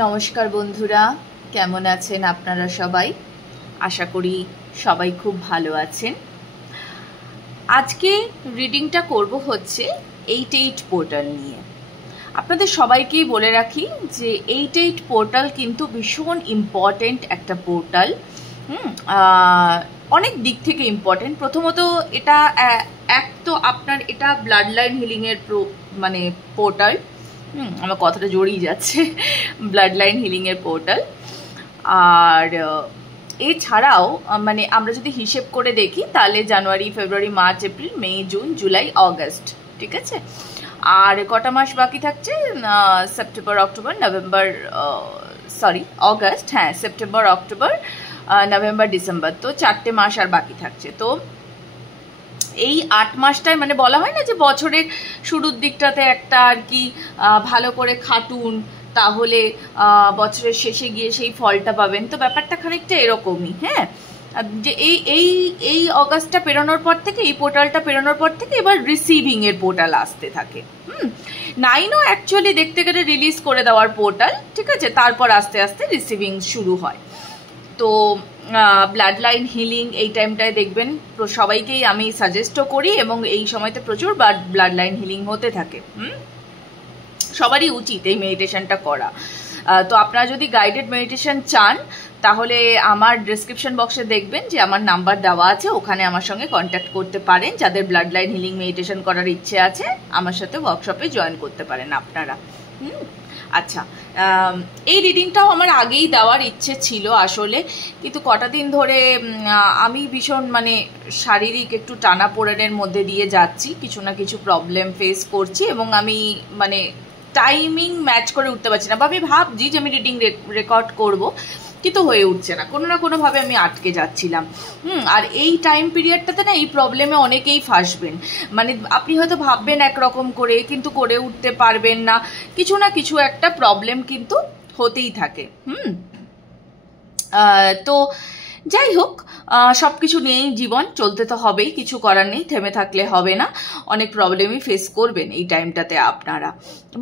নমস্কার বন্ধুরা, কেমন আছেন আপনারা সবাই? আশা করি সবাই খুব ভালো আছেন। আজকে রিডিংটা করব হচ্ছে 88 পোর্টাল নিয়ে। আপনাদের সবাইকেই বলে রাখি যে 88 পোর্টাল কিন্তু ভীষণ ইম্পর্টেন্ট একটা পোর্টাল। অনেক দিক থেকে ইম্পর্টেন্ট। প্রথমত এটা এক তো আপনার এটা ব্লাড লাইন হিলিংয়ের পোর্টাল। আমার কথাটা জড়িয়ে যাচ্ছে, ব্লাড লাইন হিলিংয়ের পোর্টাল। আর এছাড়াও আমরা যদি হিসেব করে দেখি তাহলে জানুয়ারি, ফেব্রুয়ারি, মার্চ, এপ্রিল, মে, জুন, জুলাই, অগাস্ট, ঠিক আছে? আর কটা মাস বাকি থাকছে? সেপ্টেম্বর, অক্টোবর, নভেম্বর, অগাস্ট, হ্যাঁ, সেপ্টেম্বর, অক্টোবর, নভেম্বর, ডিসেম্বর, তো 4টে মাস আর বাকি থাকছে। তো এই 8 মাসটায় বলা হয় না যে বছরের শুরুর দিকটাতে একটা আর কি ভালো করে খাটুন, তাহলে বছরের শেষে গিয়ে সেই ফলটা পাবেন। তো ব্যাপারটা খানিকটা এরকমই, হ্যাঁ, যে এই অগাস্টটা পেরোনোর পর থেকে, এই পোর্টালটা পেরোনোর পর থেকে এবার রিসিভিং এর পোর্টাল আসতে থাকে। 9ও অ্যাকচুয়ালি দেখতে গেলে রিলিজ করে দেওয়ার পোর্টাল, ঠিক আছে? তারপর আস্তে আস্তে রিসিভিং শুরু হয়। তো ব্লাড লাইন হিলিং এই টাইমটায় দেখবেন সবাইকেই আমি সাজেস্টও করি, এবং এই সময়তে প্রচুর ব্লাড লাইন হিলিং হতে থাকে। সবারই উচিত এই মেডিটেশনটা করা। তো আপনারা যদি গাইডেড মেডিটেশন চান তাহলে আমার ডেসক্রিপশন বক্সে দেখবেন যে আমার নাম্বার দেওয়া আছে, ওখানে আমার সঙ্গে কন্ট্যাক্ট করতে পারেন। যাদের ব্লাড লাইন হিলিং মেডিটেশন করার ইচ্ছে আছে আমার সাথে ওয়ার্কশপে জয়েন করতে পারেন আপনারা। আচ্ছা, এই রিডিংটাও আমার আগেই দেওয়ার ইচ্ছে ছিল আসলে, কিন্তু কটা দিন ধরে আমি ভীষণ শারীরিক একটু টানাপোড়েনের মধ্যে দিয়ে যাচ্ছি, কিছু না কিছু প্রবলেম ফেস করছি, এবং আমি টাইমিং ম্যাচ করে উঠতে পারছি না। বা আমি ভাবছি যে আমি রিডিং রেকর্ড করব, কিন্তু হয়ে উঠছে না, কোনো না কোনোভাবে আমি আটকে যাচ্ছিলাম। আর এই টাইম পিরিয়ডটাতে না এই প্রবলেমে অনেকেই ফাঁসবেন। আপনি হয়তো ভাববেন একরকম করে, কিন্তু করে উঠতে পারবেন না, কিছু না কিছু একটা প্রবলেম কিন্তু হতেই থাকে। তো যাই হোক, সব কিছু নিয়েই জীবন, চলতে তো হবেই, কিছু করার নেই, থেমে থাকলে হবে না। অনেক প্রবলেমই ফেস করবেন এই টাইমটাতে আপনারা,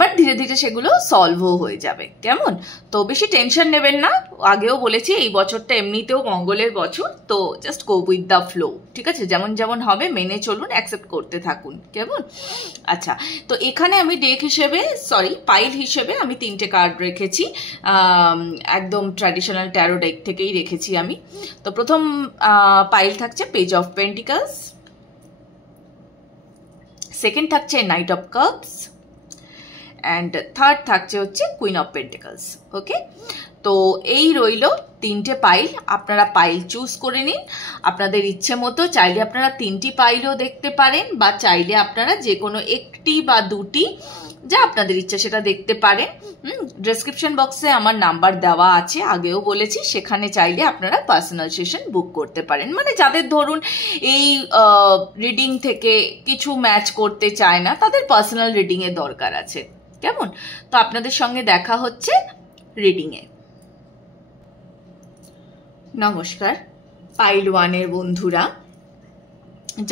বাট ধীরে ধীরে সেগুলো সলভও হয়ে যাবে, কেমন? তো বেশি টেনশন নেবেন না। আগেও বলেছি এই বছরটা এমনিতেও মঙ্গলের বছর, তো just go with the flow, ঠিক আছে? যেমন যেমন হবে মেনে চলুন, অ্যাকসেপ্ট করতে থাকুন, কেমন? আচ্ছা, তো এখানে আমি পাইল হিসেবে আমি 3টে কার্ড রেখেছি, একদম ট্র্যাডিশনাল ট্যারো ডেক থেকেই রেখেছি আমি। তো প্রথম পাইল থাকছে পেজ অফ পেন্টিকলস, সেকেন্ড থাকছে night of cups, and third থাকছে হচ্ছে কুইন অফ পেন্টিকলস। ওকে, তো এই রইল 3টে পাইল। আপনারা পাইল চুজ করে নিন আপনাদের ইচ্ছে মতো। চাইলে আপনারা 3টি পাইলও দেখতে পারেন, বা চাইলে আপনারা যে কোনো একটি বা দুটি, যা আপনাদের ইচ্ছা সেটা দেখতে পারেন। ডেসক্রিপশন বক্সে আমার নাম্বার দেওয়া আছে, আগেও বলেছি, সেখানে চাইলে আপনারা পার্সোনাল সেশন বুক করতে পারেন। যাদের ধরুন এই রিডিং থেকে কিছু ম্যাচ করতে চায় না, তাদের পার্সোনাল রিডিং এর দরকার আছে, কেমন? তো আপনাদের সঙ্গে দেখা হচ্ছে রিডিং এ। নমস্কার পাইল 1-এর বন্ধুরা,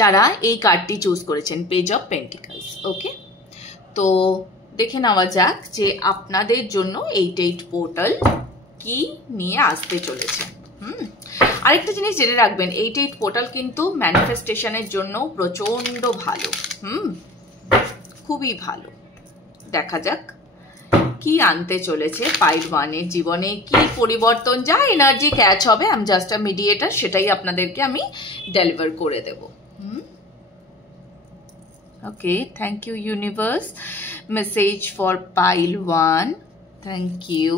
যারা এই কার্ডটি চুজ করেছেন, পেজ অফ পেন্টিকলস। ওকে, তো দেখে নেওয়া যাক যে আপনাদের জন্য 88 পোর্টাল কি নিয়ে আসতে চলেছে। আরেকটা জিনিস জেনে রাখবেন, 88 পোর্টাল কিন্তু ম্যানিফেস্টেশনের জন্য প্রচন্ড ভালো, খুবই ভালো। দেখা যাক কি আনতে চলেছে পাইল 1-এর জীবনে, কি পরিবর্তন, যা এনার্জি ক্যাচ হবে, আমি জাস্ট আ মিডিয়েটর, সেটাই আপনাদেরকে আমি ডেলিভার করে দেব। Okay, thank you universe. Message for pile 1. Thank you.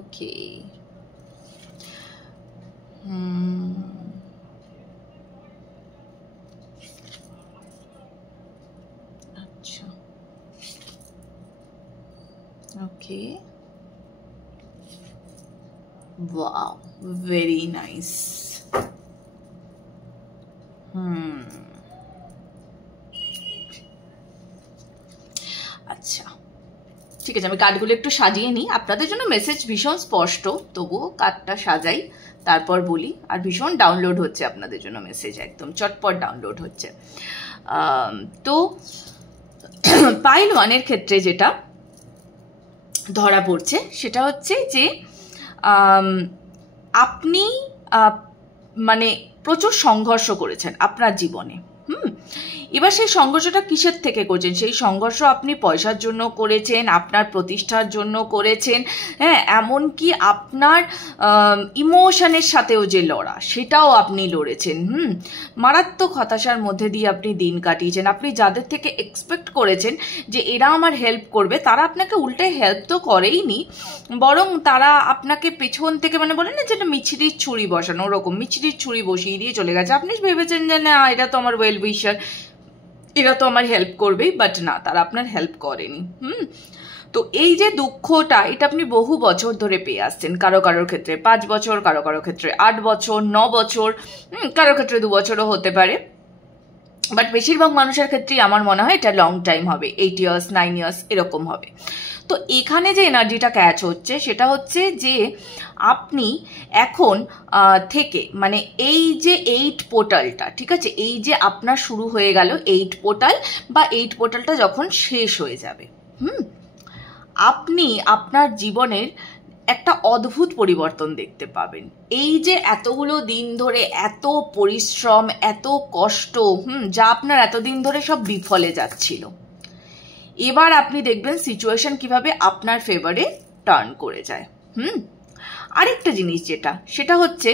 Okay. Acha. Okay. Wow, very nice. আচ্ছা, ঠিক আছে, আমি কার্ডগুলো একটু সাজিয়ে নিই। আপনাদের জন্য মেসেজ ভীষণ স্পষ্ট, তবুও কার্ডটা সাজাই, তারপর বলি। আর ভীষণ ডাউনলোড হচ্ছে আপনাদের জন্য মেসেজ, একদম চটপট ডাউনলোড হচ্ছে। তো পাইল 1-এর ক্ষেত্রে যেটা ধরা পড়ছে সেটা হচ্ছে যে আপনি মানে প্রচুর সংঘর্ষ করেছেন আপনার জীবনে। এবার সেই সংঘর্ষটা কিসের থেকে করছেন? সেই সংঘর্ষ আপনি পয়সার জন্য করেছেন, আপনার প্রতিষ্ঠার জন্য করেছেন, হ্যাঁ, এমনকি আপনার ইমোশনের সাথেও যে লড়া সেটাও আপনি লড়েছেন। মারাত্মক হতাশার মধ্যে দিয়ে আপনি দিন কাটিয়েছেন। আপনি যাদের থেকে এক্সপেক্ট করেছেন যে এরা আমার হেল্প করবে, তারা আপনাকে উল্টে হেল্প তো করেইনি, বরং তারা আপনাকে পেছন থেকে মানে বলে না যেটা মিছরির ছুরি বসানো, ওরকম মিছরির ছুরি বসিয়ে দিয়ে চলে গেছে। আপনি ভেবেছেন যে না এটা তো আমার ওয়েল উইশার, এরা তো আমার হেল্প করবেই, বাট না, তারা আপনার হেল্প করেনি। তো এই যে দুঃখটা, এটা আপনি বহু বছর ধরে পেয়ে আসছেন। কারো কারোর ক্ষেত্রে 5 বছর, কারো কারো ক্ষেত্রে 8 বছর, 9 বছর, কারো ক্ষেত্রে 2 বছরও হতে পারে, বাট বেশিরভাগ মানুষের ক্ষেত্রেই আমার মনে হয় এটা লং টাইম হবে, 8 ইয়ার্স 9 ইয়ার্স এরকম হবে। তো এখানে যে এনার্জিটা ক্যাচ হচ্ছে সেটা হচ্ছে যে আপনি এখন থেকে মানে এই যে 8 পোর্টালটা, ঠিক আছে, এই যে আপনার শুরু হয়ে গেল 8 পোর্টাল, বা 8 পোর্টালটা যখন শেষ হয়ে যাবে, আপনি আপনার জীবনের একটা অদ্ভুত পরিবর্তন দেখতে পাবেন। এই যে এতগুলো দিন ধরে এত পরিশ্রম, এত কষ্ট, যা আপনার এতদিন ধরে সব বিফলে যাচ্ছিল, এবার আপনি দেখবেন সিচুয়েশন কিভাবে আপনার ফেভারে টার্ন করে যায়। আরেকটা জিনিস যেটা, সেটা হচ্ছে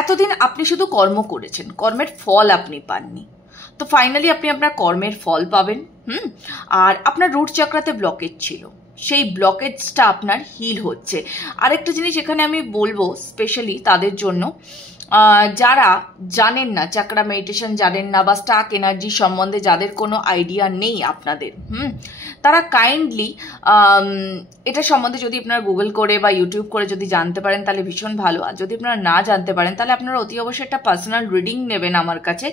এতদিন আপনি শুধু কর্ম করেছেন, কর্মের ফল আপনি পাননি, তো ফাইনালি আপনি আপনার কর্মের ফল পাবেন। আর আপনার রুট চক্রাতে ব্লকেজ ছিল, সেই ব্লকেজটা আপনার হিল হচ্ছে। আরেকটা জিনিস এখানে আমি বলবো স্পেশালি তাদের জন্য যারা জানেন না, চাকরা মেডিটেশন জানেন না, বা স্টাক এনার্জি সম্বন্ধে যাদের কোনো আইডিয়া নেই আপনাদের, তারা কাইন্ডলি এটা সম্বন্ধে যদি আপনারা গুগল করে বা ইউটিউব করে যদি জানতে পারেন তাহলে ভীষণ ভালো। আর যদি আপনারা না জানতে পারেন তাহলে আপনারা অতি অবশ্যই একটা পার্সোনাল রিডিং নেবেন আমার কাছে।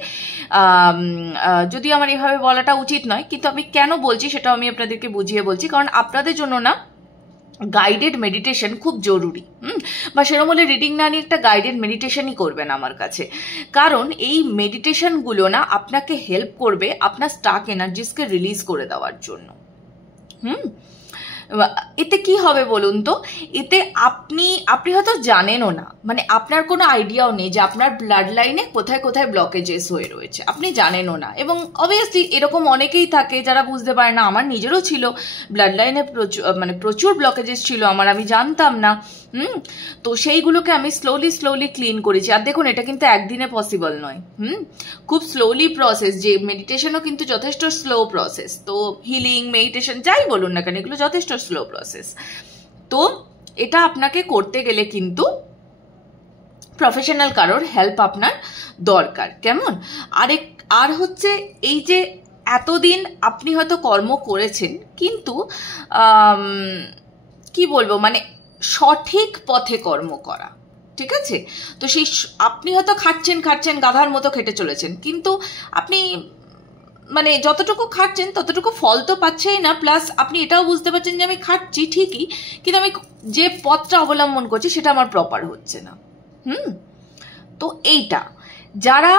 যদি আমার এভাবে বলাটা উচিত নয়, কিন্তু আমি কেন বলছি সেটাও আমি আপনাদেরকে বুঝিয়ে বলছি, কারণ আপনাদের জন্য না গাইডেড মেডিটেশন খুব জরুরি। বা সেরকম হলে রিডিং না নিয়ে একটা গাইডেড মেডিটেশনই করবেন আমার কাছে, কারণ এই মেডিটেশনগুলো না আপনাকে হেল্প করবে আপনার স্টাক এনার্জিসকে রিলিজ করে দেওয়ার জন্য। এতে কি হবে বলুন তো? এতে আপনি হয়তো জানেনও না, মানে আপনার কোনো আইডিয়াও নেই যে আপনার ব্লাড লাইনে কোথায় কোথায় ব্লকেজেস হয়ে রয়েছে, আপনি জানেনও না। এবং অবভিয়াসলি এরকম অনেকেই থাকে যারা বুঝতে পারে না। আমার নিজেরও ছিল ব্লাড লাইনে প্রচুর ব্লকেজেস ছিল আমার, আমি জানতাম না। তো সেইগুলোকে আমি স্লোলি ক্লিন করেছি। আর দেখুন, এটা কিন্তু একদিনে পসিবল নয়, খুব স্লোলি প্রসেস। যে মেডিটেশনও কিন্তু যথেষ্ট স্লো প্রসেস, তো হিলিং মেডিটেশন যাই বলুন না কেন, এগুলো যথেষ্ট স্লো প্রসেস। তো এটা আপনাকে করতে গেলে কিন্তু প্রফেশনাল কারোর হেল্প আপনার দরকার, কেমন? আর হচ্ছে এই যে এতদিন আপনি হয়তো কর্ম করেছেন, কিন্তু কি বলবো, মানে সঠিক পথে কর্ম করা, ঠিক আছে? তো সেই আপনি হয়তো খাচ্ছেন গাধার মতো খেটে চলেছেন, কিন্তু আপনি মানে যতটুকু খাচ্ছেন ততটুকু ফল তো পাচ্ছেই না, প্লাস আপনি এটাও বুঝতে পারছেন যে আমি খাচ্ছি ঠিকই, কিন্তু আমি যে পথটা অবলম্বন করছি সেটা আমার প্রপার হচ্ছে না। তো এইটা যারা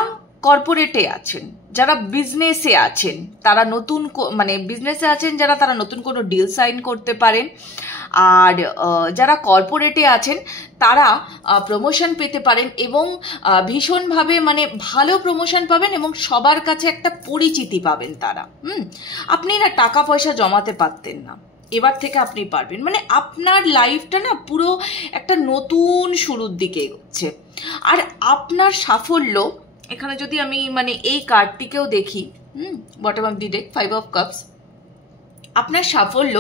কর্পোরেটে আছেন, যারা বিজনেসে আছেন, তারা নতুন মানে বিজনেসে আছেন যারা, তারা নতুন কোনো ডিল সাইন করতে পারেন। আর যারা কর্পোরেটে আছেন তারা প্রমোশন পেতে পারেন, এবং ভীষণভাবে মানে ভালো প্রমোশন পাবেন, এবং সবার কাছে একটা পরিচিতি পাবেন তারা। আপনি না টাকা পয়সা জমাতে পারতেন না, এবার থেকে আপনি পারবেন। মানে আপনার লাইফটা না পুরো একটা নতুন শুরুর দিকে এগোচ্ছে। আর আপনার সাফল্য, এখানে যদি আমি মানে এই কার্ডটিকেও দেখি, bottom of the day 5 of cups, আপনার সাফল্য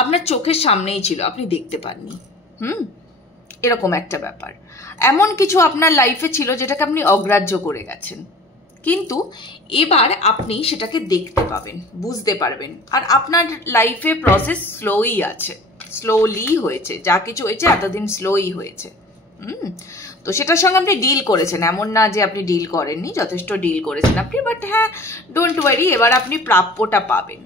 আপনার চোখের সামনেই ছিল, আপনি দেখতে পাননি। এরকম একটা ব্যাপার, এমন কিছু আপনার লাইফে ছিল যেটাকে আপনি অগ্রাহ্য করে গেছেন, কিন্তু এবার আপনি সেটাকে দেখতে পাবেন, বুঝতে পারবেন। আর আপনার লাইফে প্রসেস স্লোই আছে, স্লোলি হয়েছে, যা কিছু হয়েছে এতদিন স্লোই হয়েছে। তো সেটার সঙ্গে আপনি ডিল করেছেন, এমন না যে আপনি ডিল করেননি, যথেষ্ট ডিল করেছেন আপনি। বাট হ্যাঁ, ডোন্ট ওয়ারি, এবার আপনি প্রাপ্যটা পাবেন।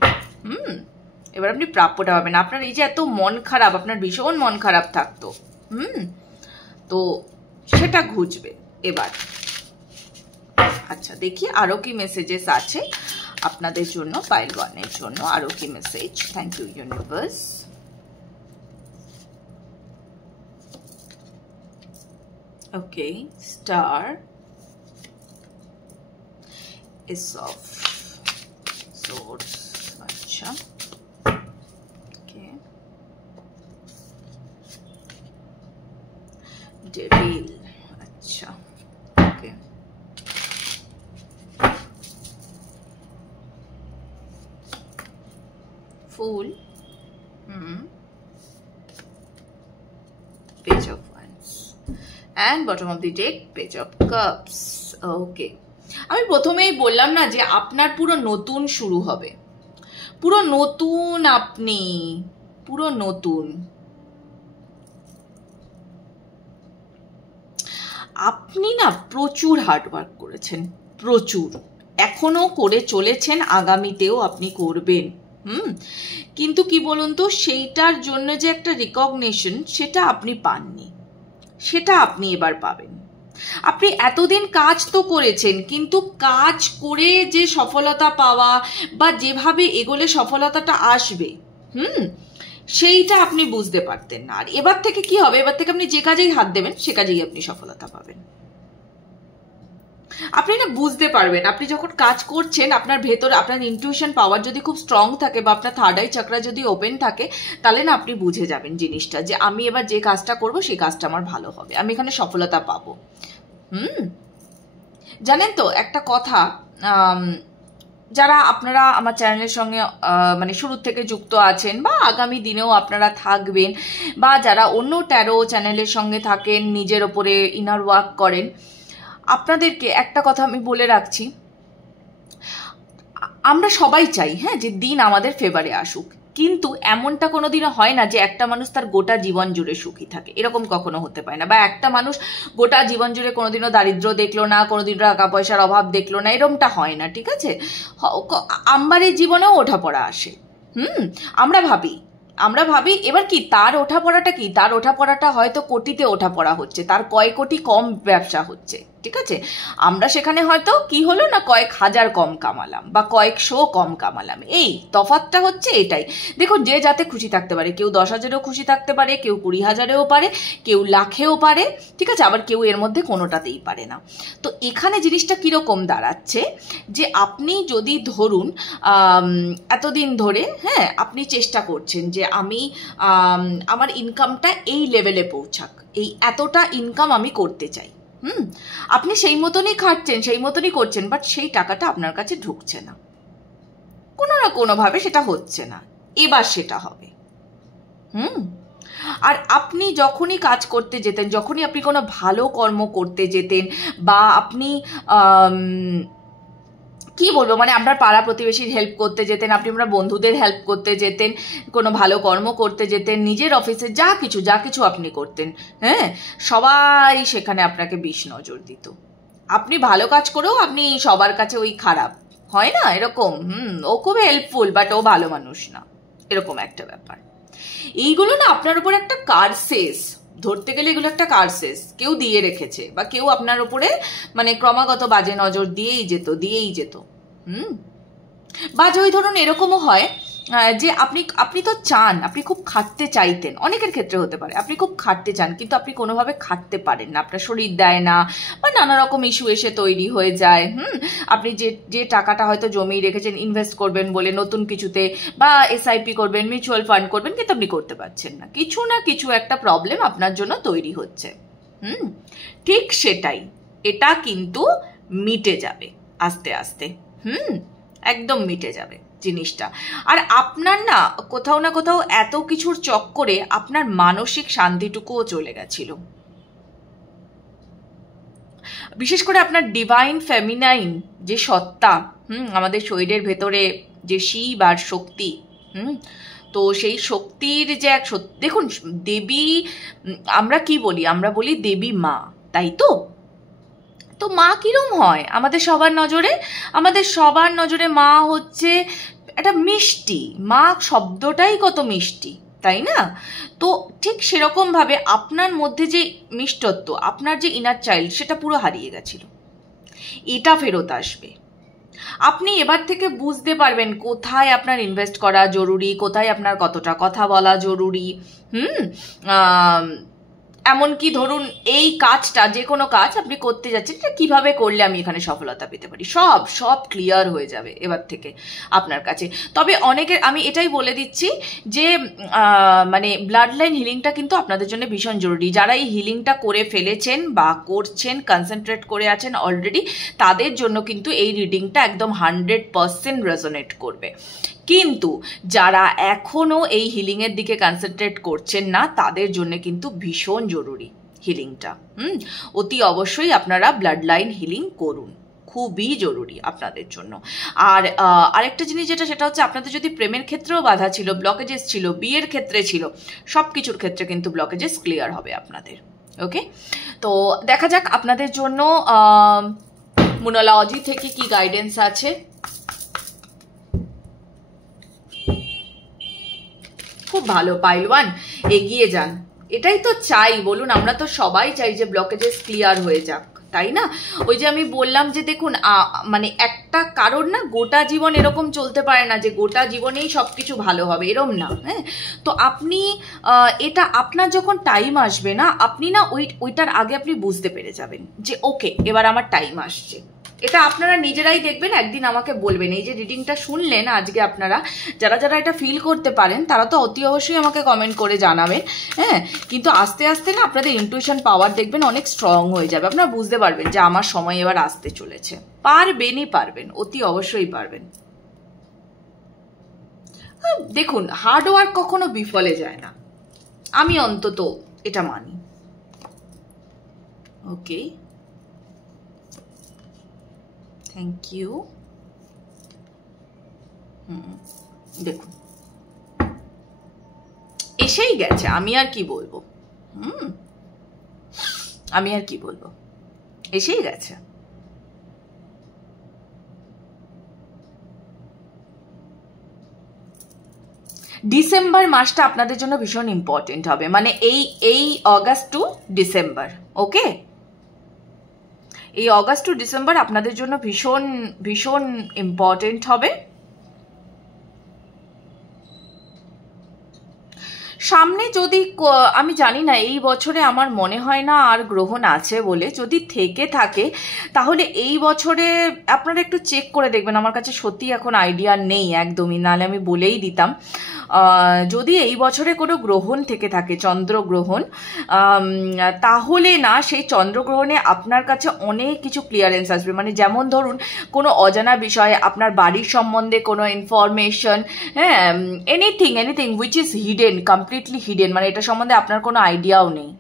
এবার আপনি প্রাপ্যটা পাবেন। আপনার এই যে এত মন খারাপ, আপনার ভীষণ মন খারাপ থাকতো, তো সেটা ঘুচবে এবার। আচ্ছা, দেখি আরো কি মেসেজেস আছে আপনাদের জন্য, পাইল ওয়ানের জন্য আরো কি message. Thank you universe. Okay, star, ace of swords, আচ্ছা, ওকে, ডেভিল, আচ্ছা, ওকে, ফুল, page of wands, and bottom of the deck, page of cups. ওকে, আমি প্রথমেই বললাম না যে আপনার পুরো নতুন শুরু হবে, পুরো নতুন, আপনি পুরো নতুন, আপনি না প্রচুর হার্ডওয়ার্ক করেছেন, প্রচুর, এখনো করে চলেছেন, আগামীতেও আপনি করবেন। কিন্তু কি বলুন তো, সেইটার জন্য যে একটা রিকগনিশন সেটা আপনি পাননি, সেটা আপনি এবার পাবেন। আপনি এতদিন কাজ তো করেছেন, কিন্তু কাজ করে যে সফলতা পাওয়া বা যেভাবে এগোলে সফলতাটা আসবে, সেইটা আপনি বুঝতে পারতেন না। আর এবার থেকে কি হবে, এবার থেকে আপনি যে কাজেই হাত দেবেন সে কাজেই আপনি সফলতা পাবেন। আপনি না বুঝতে পারবেন, আপনি যখন কাজ করছেন আপনার ভেতর, আপনার ইনটিউশন পাওয়ার যদি খুব স্ট্রং থাকে বা আপনার থার্ড আই চক্র যদি ওপেন থাকে, তাহলে না আপনি বুঝে যাবেন জিনিসটা, যে আমি এবার যে কাজটা করব সেই কাজটা আমার ভালো হবে, আমি এখানে সফলতা পাবো। জানেন তো একটা কথা, যারা আপনারা আমার চ্যানেলের সঙ্গে মানে শুরু থেকে যুক্ত আছেন বা আগামী দিনেও আপনারা থাকবেন, বা যারা অন্য ট্যারো চ্যানেলের সঙ্গে থাকেন, নিজের ওপরে ইনার ওয়ার্ক করেন, আপনাদেরকে একটা কথা আমি বলে রাখছি, আমরা সবাই চাই হ্যাঁ যে দিন আমাদের ফেভারে আসুক, কিন্তু এমনটা কোনোদিনও হয় না যে একটা মানুষ তার গোটা জীবন জুড়ে সুখী থাকে, এরকম কখনো হতে পারে না। বা একটা মানুষ গোটা জীবন জুড়ে কোনোদিনও দারিদ্র্য দেখলো না, কোনোদিনও টাকা পয়সার অভাব দেখলো না, এরকমটা হয় না, ঠিক আছে? আম্বারের জীবনেও ওঠাপড়া আসে। আমরা ভাবি এবার কি তার ওঠাপড়াটা কি, তার ওঠাপড়াটা হয়তো কোটিতে ওঠাপড়া হচ্ছে, তার কয়েক কোটি কম ব্যবসা হচ্ছে, ঠিক আছে? আমরা সেখানে হয়তো কি হলো না, কয়েক হাজার কম কামালাম বা কয়েকশো কম কামালাম, এই তফাৎটা হচ্ছে এটাই। দেখুন, যে যাতে খুশি থাকতে পারে, কেউ 10,000-এও খুশি থাকতে পারে, কেউ 20,000-এও পারে, কেউ লাখেও পারে, ঠিক আছে? আবার কেউ এর মধ্যে কোনোটাতেই পারে না। তো এখানে জিনিসটা কিরকম দাঁড়াচ্ছে, যে আপনি যদি ধরুন এতদিন ধরে হ্যাঁ আপনি চেষ্টা করছেন যে আমি আমার ইনকামটা এই লেভেলে পৌঁছাক, এই এতটা ইনকাম আমি করতে চাই, আপনি সেই মতনই খাটছেন, সেই মতনই করছেন, বাট সেই টাকাটা আপনার কাছে ঢুকছে না, কোনো না কোনোভাবে সেটা হচ্ছে না, এবার সেটা হবে। আর আপনি যখনই কাজ করতে যেতেন, যখনই আপনি কোনো ভালো কর্ম করতে যেতেন, বা আপনি কি বলবো, মানে আপনার পাড়া প্রতিবেশীর হেল্প করতে যেতেন, আপনি আপনার বন্ধুদের হেল্প করতে যেতেন, কোনো ভালো কর্ম করতে যেতেন, নিজের অফিসে যা কিছু আপনি করতেন, হ্যাঁ সবাই সেখানে আপনাকে বিষ নজর দিত। আপনি ভালো কাজ করেও আপনি সবার কাছে ওই খারাপ, হয় না এরকম? ও খুব হেল্পফুল বাট ও ভালো মানুষ না, এরকম একটা ব্যাপার। এইগুলো না আপনার উপর একটা কার্সেস, ধরতে গেলে এগুলো একটা কার্সেস কেউ দিয়ে রেখেছে, বা কেউ আপনার উপরে মানে ক্রমাগত বাজে নজর দিয়েই যেত। বা যদি ধরুন এরকমও হয় যে আপনি তো চান, আপনি খুব খাটতে চাইতেন, অনেকের ক্ষেত্রে হতে পারে আপনি খুব খাটতে চান, কিন্তু আপনি কোনোভাবে খাটতে পারেন না, আপনার শরীর দেয় না, বা নানা রকম ইস্যু এসে তৈরি হয়ে যায়। আপনি যে টাকাটা হয়তো জমিয়ে রেখেছেন ইনভেস্ট করবেন বলে নতুন কিছুতে, বা SIP করবেন, মিউচুয়াল ফান্ড করবেন, কিন্তু আপনি করতে পারছেন না, কিছু না কিছু একটা প্রবলেম আপনার জন্য তৈরি হচ্ছে। ঠিক সেটাই, এটা কিন্তু মিটে যাবে আস্তে আস্তে, একদম মিটে যাবে জিনিসটা। আর আপনার না কোথাও না কোথাও এত কিছুর চক্করে আপনার মানসিক শান্তিটুকুও চলে গেছিল, বিশেষ করে আপনার ডিভাইন ফেমিনাইন যে সত্তা, আমাদের শরীরের ভেতরে যে শিব আর শক্তি, তো সেই শক্তির যে এক দেখুন দেবী, আমরা কি বলি, আমরা বলি দেবী মা, তাই তো? তো মা কিরম হয় আমাদের সবার নজরে মা হচ্ছে একটা মিষ্টি, মা শব্দটাই কত মিষ্টি, তাই না? তো ঠিক সেরকম ভাবে আপনার মধ্যে যে মিষ্টত্ব, আপনার যে ইনার চাইল্ড, সেটা পুরো হারিয়ে গেছিল, এটা ফেরত আসবে। আপনি এবার থেকে বুঝতে পারবেন কোথায় আপনার ইনভেস্ট করা জরুরি, কোথায় আপনার কতটা কথা বলা জরুরি, এমনকি ধরুন এই কাজটা, যে কোনো কাজ আপনি করতে যাচ্ছেন, এটা কিভাবে করলে আমি এখানে সফলতা পেতে পারি, সব সব ক্লিয়ার হয়ে যাবে এবার থেকে আপনার কাছে। তবে অনেকের আমি এটাই বলে দিচ্ছি যে মানে ব্লাড লাইন হিলিংটা কিন্তু আপনাদের জন্য ভীষণ জরুরি। যারা এই হিলিংটা করে ফেলেছেন বা করছেন, কনসেন্ট্রেট করে আছেন অলরেডি, তাদের জন্য কিন্তু এই রিডিংটা একদম 100% রেজোনেট করবে। কিন্তু যারা এখনো এই হিলিংয়ের দিকে কনসেন্ট্রেট করছেন না, তাদের জন্য কিন্তু ভীষণ জরুরি হিলিংটা। অতি অবশ্যই আপনারা ব্লাড লাইন হিলিং করুন, খুবই জরুরি আপনাদের জন্য। আর আরেকটা জিনিস যেটা, সেটা হচ্ছে আপনাদের যদি প্রেমের ক্ষেত্রেও বাধা ছিল, ব্লকেজেস ছিল, বিয়ের ক্ষেত্রে ছিল, সব কিছুর ক্ষেত্রে কিন্তু ব্লকেজেস ক্লিয়ার হবে আপনাদের। ওকে, তো দেখা যাক আপনাদের জন্য মুনোলজি থেকে কি গাইডেন্স আছে। খুব ভালো পাইল 1, এগিয়ে যান। এটাই তো চাই, বলুন, আমরা তো সবাই চাই যে ব্লকেজেস ক্লিয়ার হয়ে যাক, তাই না? ওই যে আমি বললাম যে দেখুন, মানে একটা কারণ না গোটা জীবন এরকম চলতে পারে না যে গোটা জীবনেই সবকিছু ভালো হবে, এরম না। হ্যাঁ, তো আপনি এটা আপনার যখন টাইম আসবে না, আপনি না ওইটার আগে আপনি বুঝতে পেরে যাবেন যে ওকে, এবার আমার টাইম আসছে। এটা আপনারা নিজেরাই দেখবেন, একদিন আমাকে বলবেন। এই যে রিডিংটা শুনলেন আজকে, আপনারা যারা যারা এটা ফিল করতে পারেন তারা তো অতি অবশ্যই আমাকে কমেন্ট করে জানাবেন। হ্যাঁ, কিন্তু আস্তে আস্তে না আপনাদের ইনটুইশন পাওয়ার দেখবেন অনেক স্ট্রং হয়ে যাবে। আপনারা বুঝতে পারবেন যে আমার সময় এবার আসতে চলেছে। পারবেনই পারবেন, অতি অবশ্যই পারবেন। দেখুন, হার্ড ওয়ার্ক কখনো বিফলে যায় না, আমি অন্তত এটা মানি। ওকে, থ্যাংক ইউ। দেখুন, এসেই গেছে, আমি আর কি বলবো। আমি আর কি বলবো, এসেই গেছে। ডিসেম্বর মাসটা আপনাদের জন্য ভীষণ ইম্পর্টেন্ট হবে, মানে এই অগাস্ট টু ডিসেম্বর। ওকে, এই অগাস্ট টু ডিসেম্বর আপনাদের জন্য ভীষণ ভীষণ ইম্পর্টেন্ট হবে। সামনে যদি, আমি জানি না, এই বছরে আমার মনে হয় না আর গ্রহণ আছে বলে, যদি থেকে থাকে তাহলে এই বছরে আপনারা একটু চেক করে দেখবেন। আমার কাছে সত্যি এখন আইডিয়া নেই একদমই, নাহলে আমি বলেই দিতাম। যদি এই বছরে কোনো গ্রহণ থেকে থাকে, চন্দ্রগ্রহণ, তাহলে না সেই চন্দ্রগ্রহণে আপনার কাছে অনেক কিছু ক্লিয়ারেন্স আসবে। মানে যেমন ধরুন, কোনো অজানা বিষয়ে, আপনার বাড়ির সম্বন্ধে কোনো ইনফরমেশন, হ্যাঁ, anything which is hidden, completely hidden, মানে এটা সম্বন্ধে আপনার কোনো আইডিয়াও নেই,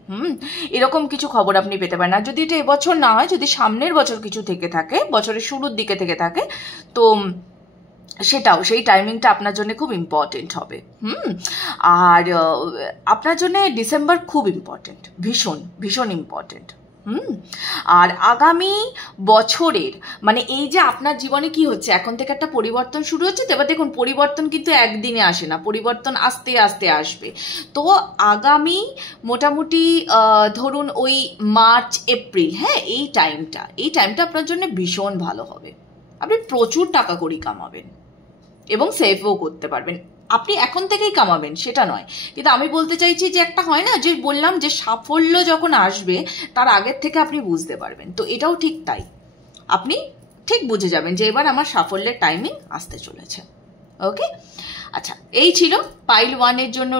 এরকম কিছু খবর আপনি পেতে পারেন। আর যদি এটা এবছর না হয়, যদি সামনের বছর কিছু থেকে থাকে, বছরের শুরুর দিকে থেকে থাকে, তো সেটাও, সেই টাইমিংটা আপনার জন্য খুব ইম্পর্টেন্ট হবে। আর আপনার জন্য ডিসেম্বর খুব ইম্পর্টেন্ট, ভীষণ ভীষণ ইম্পর্টেন্ট। আর আগামী বছরের, মানে এই যে আপনার জীবনে কি হচ্ছে, এখন থেকে একটা পরিবর্তন শুরু হচ্ছে। তো এবার দেখুন, পরিবর্তন কিন্তু একদিনে আসে না, পরিবর্তন আস্তে আস্তে আসবে। তো আগামী মোটামুটি ধরুন ওই মার্চ এপ্রিল, হ্যাঁ, এই টাইমটা আপনার জন্য ভীষণ ভালো হবে। আপনি প্রচুর টাকা কড়ি কামাবেন এবং সেভও করতে পারবেন। আপনি এখন থেকেই কামাবেন সেটা নয়, কিন্তু আমি বলতে চাইছি যে একটা হয় না, যে বললাম যে সাফল্য যখন আসবে তার আগের থেকে আপনি বুঝতে পারবেন। তো এটাও ঠিক তাই, আপনি ঠিক বুঝে যাবেন যে এবার আমার সাফল্যের টাইমিং আসতে চলেছে। ওকে, আচ্ছা, এই ছিল পাইল 1 এর জন্য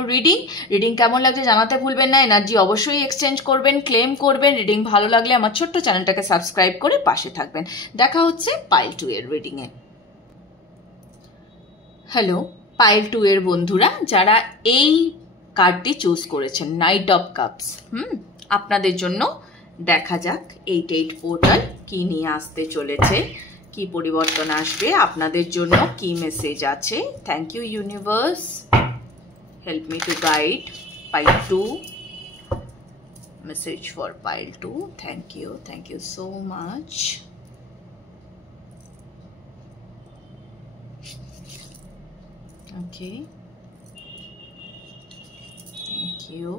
রিডিং কেমন লাগছে জানাতে ভুলবেন না। এনার্জি অবশ্যই এক্সচেঞ্জ করবেন, ক্লেম করবেন। রিডিং ভালো লাগলে আমার ছোট্ট চ্যানেলটাকে সাবস্ক্রাইব করে পাশে থাকবেন। দেখা হচ্ছে পাইল 2 এর রিডিংয়ে। হ্যালো পাইল 2 এর বন্ধুরা, যারা এই কার্ডটি চুজ করেছেন, নাইট অফ কাপস, আপনাদের জন্য দেখা যাক 8-8 পোর্টাল কি নিয়ে আসতে চলেছে, কি পরিবর্তন আসবে আপনাদের জন্য, কি মেসেজ আছে। Thank you universe, help me to guide pile 2, message for pile 2। Thank you so much. Okay, thank you.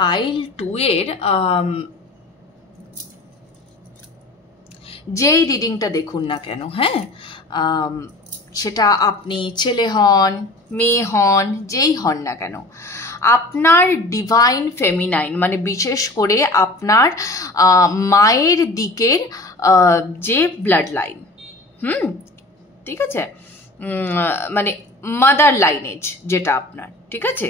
Pile 2 এর যেই রিডিংটা দেখুন না কেন, হ্যাঁ, সেটা আপনি ছেলে হন, মেয়ে হন, যেই হন না কেন, আপনার ডিভাইন ফেমিনাইন মানে বিশেষ করে আপনার মায়ের দিকের যে ব্লাড লাইন, ঠিক আছে, মানে মাদার লাইনেজ যেটা আপনার, ঠিক আছে,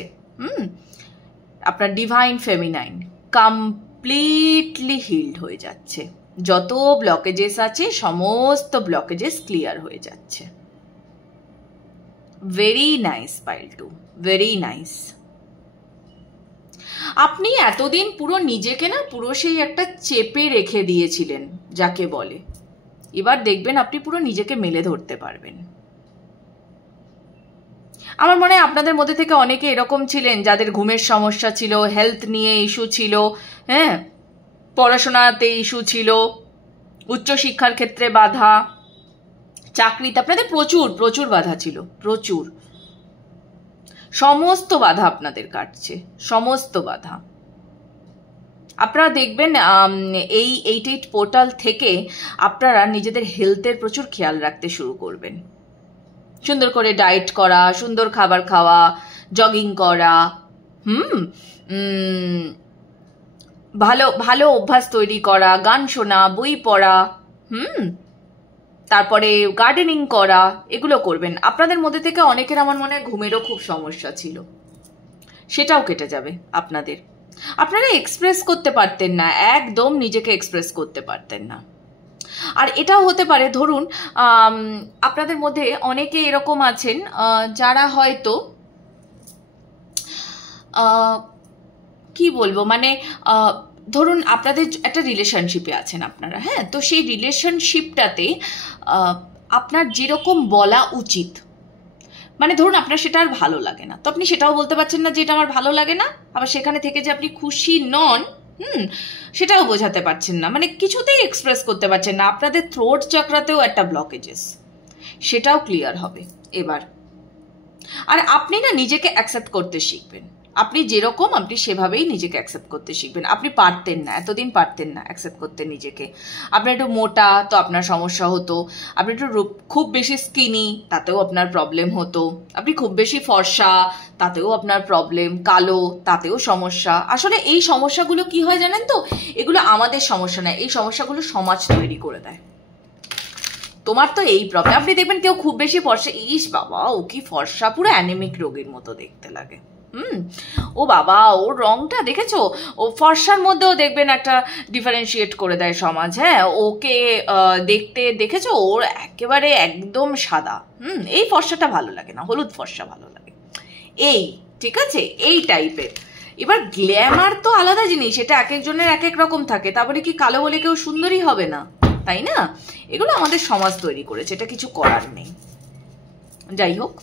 আপনার ডিভাইন ফেমিনাইন কমপ্লিটলি হিল্ড হয়ে যাচ্ছে। যত ব্লকেজেস আছে সমস্ত ব্লকেজেস ক্লিয়ার হয়ে যাচ্ছে। Very nice pile 2, very nice. আপনি এতদিন পুরো নিজেকে না পুরো সেই একটা চেপে রেখে দিয়েছিলেন যাকে বলে, এবার দেখবেন আপনি পুরো নিজেকে মেলে ধরতে পারবেন। আমার মনে হয় আপনাদের মধ্যে থেকে অনেকে এরকম ছিলেন যাদের ঘুমের সমস্যা ছিল, হেলথ নিয়ে ইস্যু ছিল, হ্যাঁ, পড়াশোনাতে ইস্যু ছিল, উচ্চশিক্ষার ক্ষেত্রে বাধা, চাকরিতে আপনাদের প্রচুর প্রচুর বাধা ছিল, প্রচুর। সমস্ত বাধা আপনাদের কাটছে, সমস্ত বাধা। আপনারা দেখবেন এই 88 পোর্টাল থেকে আপনারা নিজেদের হেলথের প্রচুর খেয়াল রাখতে শুরু করবেন। সুন্দর করে ডায়েট করা, সুন্দর খাবার খাওয়া, জগিং করা, ভালো ভালো অভ্যাস তৈরি করা, গান শোনা, বই পড়া, তারপরে গার্ডেনিং করা, এগুলো করবেন। আপনাদের মধ্যে থেকে অনেকের আমার মনে হয় ঘুমেরও খুব সমস্যা ছিল, সেটাও কেটে যাবে আপনাদের। আপনারা এক্সপ্রেস করতে পারতেন না, একদম নিজেকে এক্সপ্রেস করতে পারতেন না। আর এটাও হতে পারে, ধরুন আপনাদের মধ্যে অনেকে এরকম আছেন যারা হয়তো কি বলবো, মানে ধরুন আপনাদের একটা রিলেশনশিপে আছেন আপনারা, হ্যাঁ, তো সেই রিলেশনশিপটাতে আপনার যেরকম বলা উচিত, মানে ধরুন আপনার সেটা আর ভালো লাগে না, তো আপনি সেটাও বলতে পারছেন না যে এটা আমার ভালো লাগে না, আবার সেখানে থেকে যে আপনি খুশি নন, সেটাও বোঝাতে পারছেন না, মানে কিছুতেই এক্সপ্রেস করতে পারছেন না। আপনাদের থ্রোট চক্রাতেও একটা ব্লকেজেস, সেটাও ক্লিয়ার হবে এবার। আর আপনি না নিজেকে অ্যাকসেপ্ট করতে শিখবেন, আপনি যেরকম আপনি সেভাবেই নিজেকে অ্যাকসেপ্ট করতে শিখবেন। আপনি পারতেন না, এতদিন পারতেন না অ্যাকসেপ্ট করতে নিজেকে। আপনি একটু মোটা, তো আপনার সমস্যা হতো। আপনি একটু খুব বেশি স্কিনি, তাতেও আপনার প্রবলেম হতো। আপনি খুব বেশি ফর্সা, তাতেও আপনার প্রবলেম। কালো, তাতেও সমস্যা। আসলে এই সমস্যাগুলো কি হয় জানেন তো, এগুলো আমাদের সমস্যা নয়, এই সমস্যাগুলো সমাজ তৈরি করে দেয়। তোমার তো এই প্রবলেম, আপনি দেখবেন কেউ খুব বেশি ফর্সা, ইস বাবা ও কি ফর্সা, পুরো অ্যানিমিক রোগীর মতো দেখতে লাগে। ও বাবা, ওর রংটা দেখেছো, ও ফর্সার মধ্যেও দেখবেন একটা ডিফারেন্সিয়েট করে দেয় সমাজ, হ্যাঁ, ওকে দেখতে দেখেছো, ওর একেবারে একদম সাদা, এই ফর্সাটা ভালো লাগে না, হলুদ ফর্সা ভালো লাগে, এই ঠিক আছে, এই টাইপের। এবার গ্ল্যামার তো আলাদা জিনিস, এটা এক একজনের এক এক রকম থাকে, তারপরে কি কালো বলে কেউ সুন্দরী হবে না, তাই না? এগুলো আমাদের সমাজ তৈরি করেছে, এটা কিছু করার নেই। যাই হোক,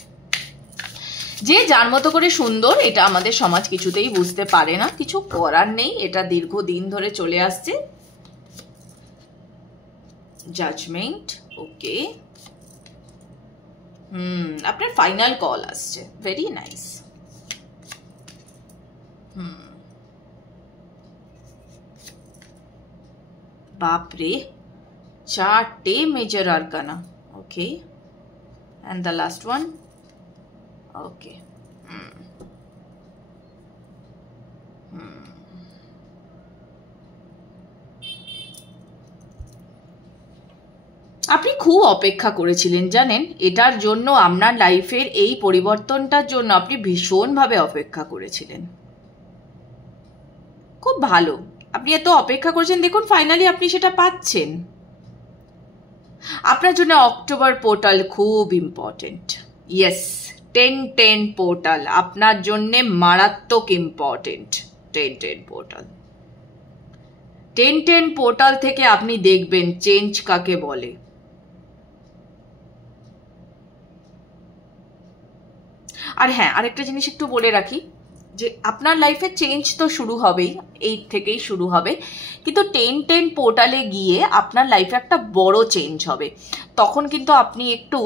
যে যার মতো করে সুন্দর, এটা আমাদের সমাজ কিছুতেই বুঝতে পারে না, কিছু করার নেই, এটা দীর্ঘদিন ধরে চলে আসছে। জাজমেন্ট, ওকে, আপনার ফাইনাল কল আসছে, ভেরি নাইস। বাপরে, 4টে major arcana, okay, and the last one, okay. আপনি খুব অপেক্ষা করেছিলেন জানেন, এটার জন্য আপনার লাইফের এই পরিবর্তনটার জন্য আপনি ভীষণভাবে অপেক্ষা করেছিলেন। খুব ভালো, আপনি এত অপেক্ষা করেছেন, দেখুন ফাইনালি আপনি সেটা পাচ্ছেন। আপনার জন্য অক্টোবর পোর্টাল খুব ইম্পর্টেন্ট। ইয়েস, 10-10 পোর্টাল আপনার জন্য মারাত্মক ইম্পর্টেন্ট। 10-10 পোর্টাল, 10-10 পোর্টাল থেকে আপনি দেখবেন চেঞ্জ কাকে বলে। আর হ্যাঁ, আরেকটা জিনিস একটু বলে রাখি, যে আপনার লাইফে চেঞ্জ তো শুরু হবেই, এই থেকেই শুরু হবে, কিন্তু 10-10 পোর্টালে গিয়ে আপনার লাইফে একটা বড় চেঞ্জ হবে। তখন কিন্তু আপনি একটু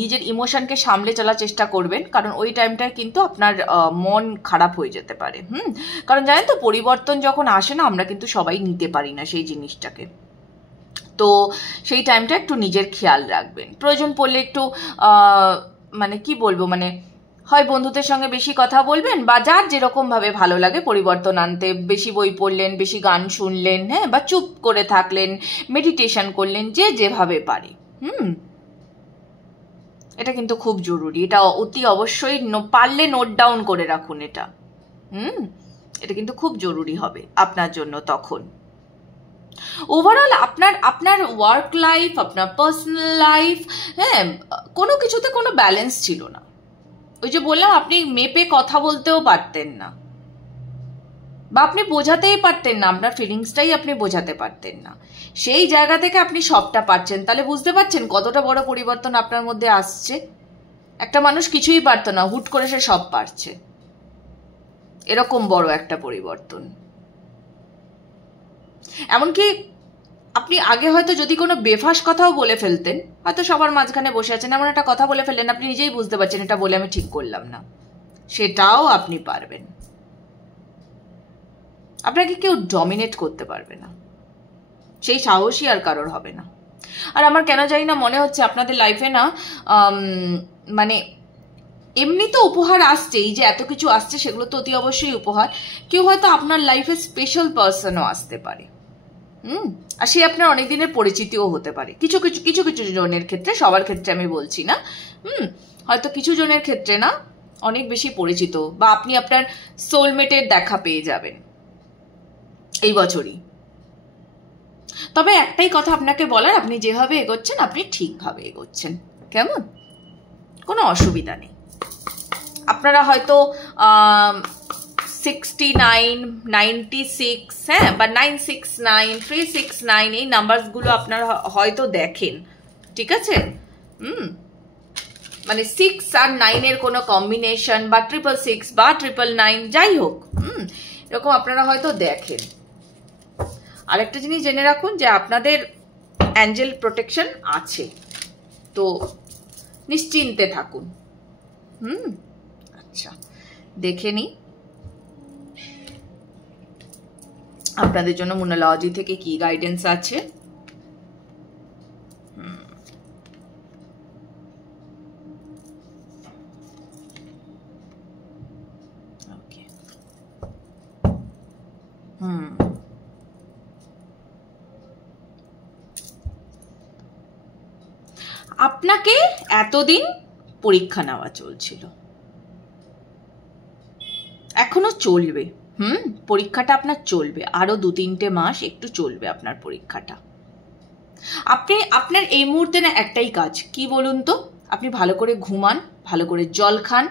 নিজের ইমোশনকে সামলে চলার চেষ্টা করবেন, কারণ ওই টাইমটায় কিন্তু আপনার মন খারাপ হয়ে যেতে পারে। কারণ জানেন তো, পরিবর্তন যখন আসে না, আমরা কিন্তু সবাই নিতে পারি না সেই জিনিসটাকে। তো সেই টাইমটা একটু নিজের খেয়াল রাখবেন। প্রয়োজন পড়লে একটু মানে কি বলবো, মানে হয় বন্ধুদের সঙ্গে বেশি কথা বলবেন, বা যার যেরকম ভাবে ভালো লাগে পরিবর্তন আনতে, বেশি বই পড়লেন, বেশি গান শুনলেন, হ্যাঁ, বা চুপ করে থাকলেন, মেডিটেশন করলেন, যে যেভাবে পারে। এটা কিন্তু খুব জরুরি, এটা অতি অবশ্যই পারলে নোট ডাউন করে রাখুন এটা। এটা কিন্তু খুব জরুরি হবে আপনার জন্য তখন। ওভারঅল আপনার ওয়ার্ক লাইফ, আপনার পার্সোনাল লাইফ, হ্যাঁ, কোনো কিছুতে কোনো ব্যালেন্স ছিল না। ওই যে বললাম, আপনি মেপে কথা বলতেও পারতেন না, বা আপনি বোঝাতেই পারতেন না, আপনার ফিলিংসটাই আপনি বোঝাতে পারতেন না। সেই জায়গা থেকে আপনি সবটা পারছেন, তাহলে বুঝতে পারছেন কতটা বড় পরিবর্তন আপনার মধ্যে আসছে। একটা মানুষ কিছুই পারতো না, হুট করে সে সব পারছে, এরকম বড় একটা পরিবর্তন। এমনকি আপনি আগে হয়তো যদি কোনো বেফাস কথাও বলে ফেলতেন, হয়তো সবার মাঝখানে বসে আছেন, এমন একটা কথা বলে ফেললেন, আপনি নিজেই বুঝতে পারছেন এটা বলে আমি ঠিক করলাম না, সেটাও আপনি পারবেন। আপনাকে কেউ ডমিনেট করতে পারবে না, সেই সাহসই আর কারোর হবে না। আর আমার কেন জানি না মনে হচ্ছে আপনাদের লাইফে না, মানে এমনি তো উপহার আসছেই, যে এত কিছু আসছে সেগুলো তো অতি অবশ্যই উপহার, কেউ হয়তো আপনার লাইফে স্পেশাল পার্সনও আসতে পারে। আর সে আপনার অনেক দিনের পরিচিতিও হতে পারে, কিছু কিছু কিছু কিছু জনের ক্ষেত্রে, সবার ক্ষেত্রে আমি বলছি না। হয়তো কিছু জনের ক্ষেত্রে না অনেক বেশি পরিচিত, বা আপনি আপনার সোলমেটের দেখা পেয়ে যাবেন এই বছরই। তবে একটাই কথা আপনাকে বলার, আপনি যেভাবে এগোচ্ছেন আপনি ঠিকভাবে এগোচ্ছেন, কেমন, কোনো অসুবিধা নেই। আপনারা হয়তো 69, 96, হ্যাঁ, বা 969, 369 এই নাম্বারগুলো আপনারা হয়তো দেখেন, ঠিক আছে? মানে 6 আর 9 এর কোনো কম্বিনেশন, বা 666 বা 999, যাই হোক, এরকম আপনারা হয়তো দেখেন। আরেকটা জিনিস জেনে রাখুন যে আপনাদের অ্যাঞ্জেল প্রোটেকশন আছে, তো নিশ্চিন্তে থাকুন। আচ্ছা, দেখে নি আপনাদের জন্য মুনালজি থেকে কি গাইডেন্স আছে। আপনাকে এতদিন পরীক্ষা নেওয়া চলছিল, এখনো চলবে। পরীক্ষাটা আপনার চলবে, আরো 2-3টে মাস একটু চলবে আপনার পরীক্ষাটা। আপনার এই মুহূর্তে না একটাই কাজ, কি বলুন তো, আপনি ভালো করে ঘুমান, ভালো করে জল খান,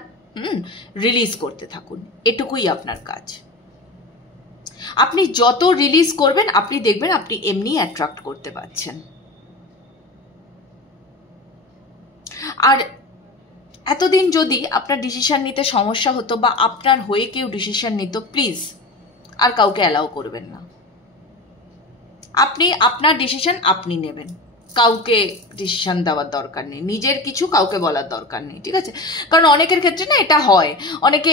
রিলিজ করতে থাকুন, এটুকুই আপনার কাজ। আপনি যত রিলিজ করবেন আপনি দেখবেন আপনি এমনি অ্যাট্রাক্ট করতে পারছেন। আর এতদিন যদি আপনার ডিসিশন নিতে সমস্যা হতো, বা আপনার হয়ে কেউ ডিসিশন নিত, প্লিজ আর কাউকে অ্যালাউ করবেন না। আপনি আপনার ডিসিশন আপনি নেবেন, কাউকে ডিসিশন দেওয়ার দরকার নেই, নিজের কিছু কাউকে বলার দরকার নেই, ঠিক আছে? কারণ অনেকের ক্ষেত্রে না এটা হয়, অনেকে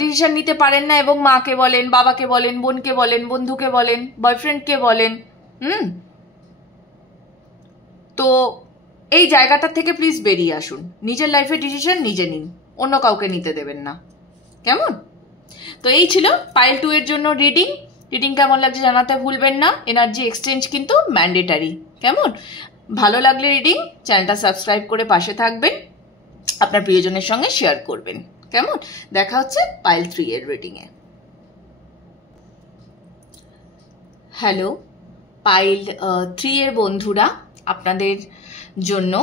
ডিসিশন নিতে পারেন না এবং মাকে বলেন, বাবাকে বলেন, বোনকে বলেন, বন্ধুকে বলেন, বয়ফ্রেন্ডকে বলেন। তো এই জায়গাটা থেকে প্লিজ বেরিয়ে আসুন, নিজের লাইফে ডিসিশন নিজে নিন, অন্য কাউকে নিতে দেবেন না, কেমন? তো এই ছিল পাইল 2 এর জন্য রিডিং। রিডিং কেমন লাগছে জানাতে ভুলবেন না। এনার্জি এক্সচেঞ্জ কিন্তু ম্যান্ডেটারি, কেমন? ভালো লাগলে রিডিং চ্যানেলটা সাবস্ক্রাইব করে পাশে থাকবেন, আপনার প্রিয়জনের সঙ্গে শেয়ার করবেন, কেমন? দেখা হচ্ছে পাইল 3 এর রিডিং এ। হ্যালো পাইল 3 এর বন্ধুরা, আপনাদের জন্য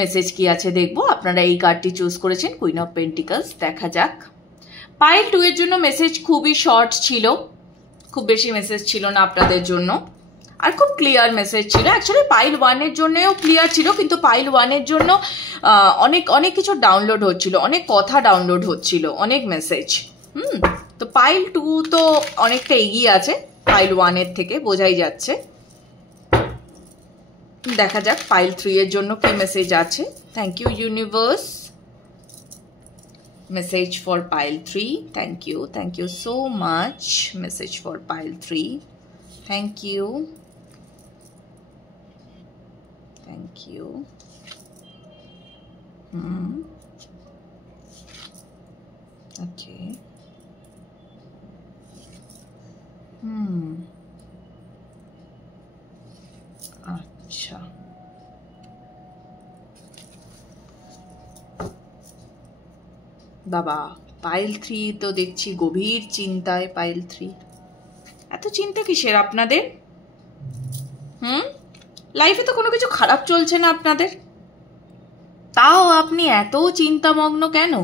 মেসেজ কি আছে দেখবো। আপনারা এই কার্ডটি চুজ করেছেন, কুইন অফ পেন্টিকলস। দেখা যাক। পাইল 2 এর জন্য মেসেজ খুবই শর্ট ছিল, খুব বেশি মেসেজ ছিল না আপনাদের জন্য, আর খুব ক্লিয়ার মেসেজ ছিল। অ্যাকচুয়ালি পাইল 1 এর জন্যও ক্লিয়ার ছিল, কিন্তু পাইল 1 এর জন্য অনেক কিছু ডাউনলোড হচ্ছিল, অনেক কথা ডাউনলোড হচ্ছিল, অনেক মেসেজ। তো পাইল 2 তো অনেকটা এগিয়ে আছে পাইল 1 এর থেকে, বোঝাই যাচ্ছে। দেখা যাক পাইল 3 এর জন্য কি মেসেজ আছে। Thank you universe, message for pile 3. Thank you so much. Message for pile 3. Thank you. Okay. আচ্ছা, বাবা পাইল 3 তো দেখছি গভীর চিন্তায়। পাইল 3 এত চিন্তা কিসের আপনাদের? লাইফে তো কোনো কিছু খারাপ চলছে না আপনাদের, তাও আপনি এত চিন্তামগ্ন কেন?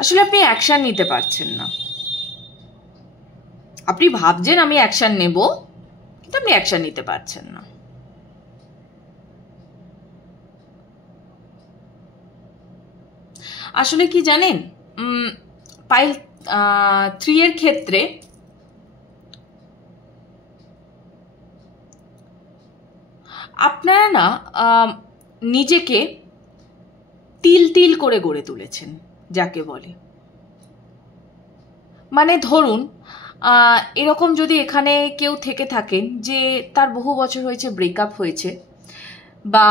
আসলে আপনি অ্যাকশন নিতে পারছেন না। আপনি ভাবছেন আমি অ্যাকশন নেব, কিন্তু আপনি অ্যাকশন নিতে পারছেন না। আসলে কি জানেন, পাইল 3 এর ক্ষেত্রে আপনারা না নিজেকে তিল তিল করে গড়ে তুলেছেন, যাকে বলে। মানে ধরুন এরকম যদি এখানে কেউ থেকে থাকেন যে তার বহু বছর হয়েছে ব্রেকআপ হয়েছে, বা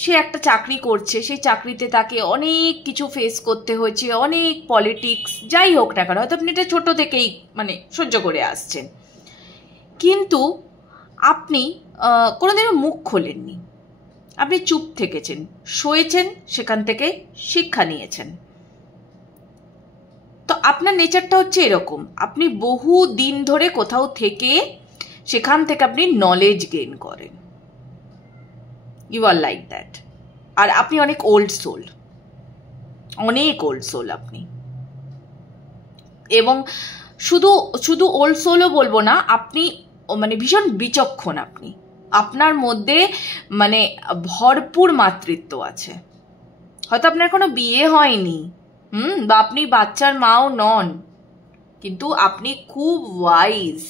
সে একটা চাকরি করছে, সেই চাকরিতে তাকে অনেক কিছু ফেস করতে হয়েছে, অনেক পলিটিক্স, যাই হোক না কেন, হয়তো আপনি এটা ছোট থেকেই মানে সহ্য করে আসছেন, কিন্তু আপনি কোনোদিনও মুখ খোলেননি, আপনি চুপ থেকেছেন, সয়েছেন, সেখান থেকে শিক্ষা নিয়েছেন। তো আপনার নেচারটা হচ্ছে এরকম, আপনি বহু দিন ধরে কোথাও থেকে সেখান থেকে আপনি নলেজ গেইন করেন। You are like that. আর আপনি অনেক ওল্ড সোল, অনেক ওল্ড সোল আপনি। এবং শুধু শুধু ওল্ড সোলও বলবো না, আপনি মানে ভীষণ বিচক্ষণ। আপনি, আপনার মধ্যে মানে ভরপুর মাতৃত্ব আছে। হয়তো আপনার কোনো বিয়ে হয়নি, বা আপনি বাচ্চার মাও নন, কিন্তু আপনি খুব ওয়াইজ।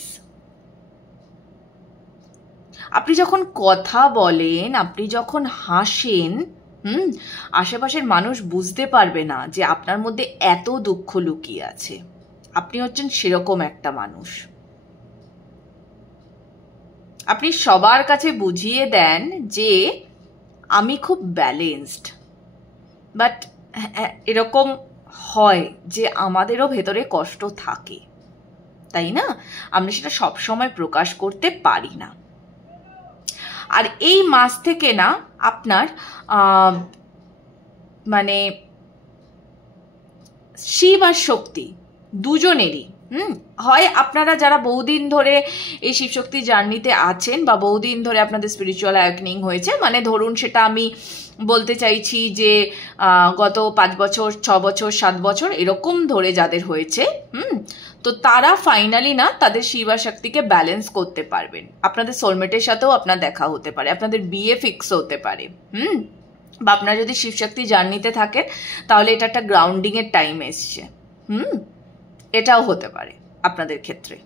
আপনি যখন কথা বলেন, আপনি যখন হাসেন, আশেপাশের মানুষ বুঝতে পারবে না যে আপনার মধ্যে এত দুঃখ লুকিয়ে আছে। আপনি হচ্ছেন সেরকম একটা মানুষ। আপনি সবার কাছে বুঝিয়ে দেন যে আমি খুব ব্যালেন্সড, বাট এরকম হয় যে আমাদেরও ভেতরে কষ্ট থাকে, তাই না? আমরা সেটা সবসময় প্রকাশ করতে পারি না। আর এই মাস থেকে না আপনার মানে শিব আর শক্তি দুজনেরই হয়, আপনারা যারা বহুদিন ধরে এই শিবশক্তি জার্নিতে আছেন বা বহুদিন ধরে আপনাদের স্পিরিচুয়াল অ্যাওয়েকনিং হয়েছে, মানে ধরুন সেটা আমি বলতে চাইছি যে গত 5 বছর, 6 বছর, 7 বছর এরকম ধরে যাদের হয়েছে, তো তারা ফাইনালি না তাদের শিবা শক্তিকে ব্যালেন্স করতে পারবেন। আপনাদের সোলমেটের সাথেও আপনার দেখা হতে পারে, আপনাদের বিয়ে ফিক্স হতে পারে, বা আপনারা যদি শিবশক্তি জার্নিতে থাকেন তাহলে এটা একটা গ্রাউন্ডিং এর টাইম এসছে, এটাও হতে পারে আপনাদের ক্ষেত্রে।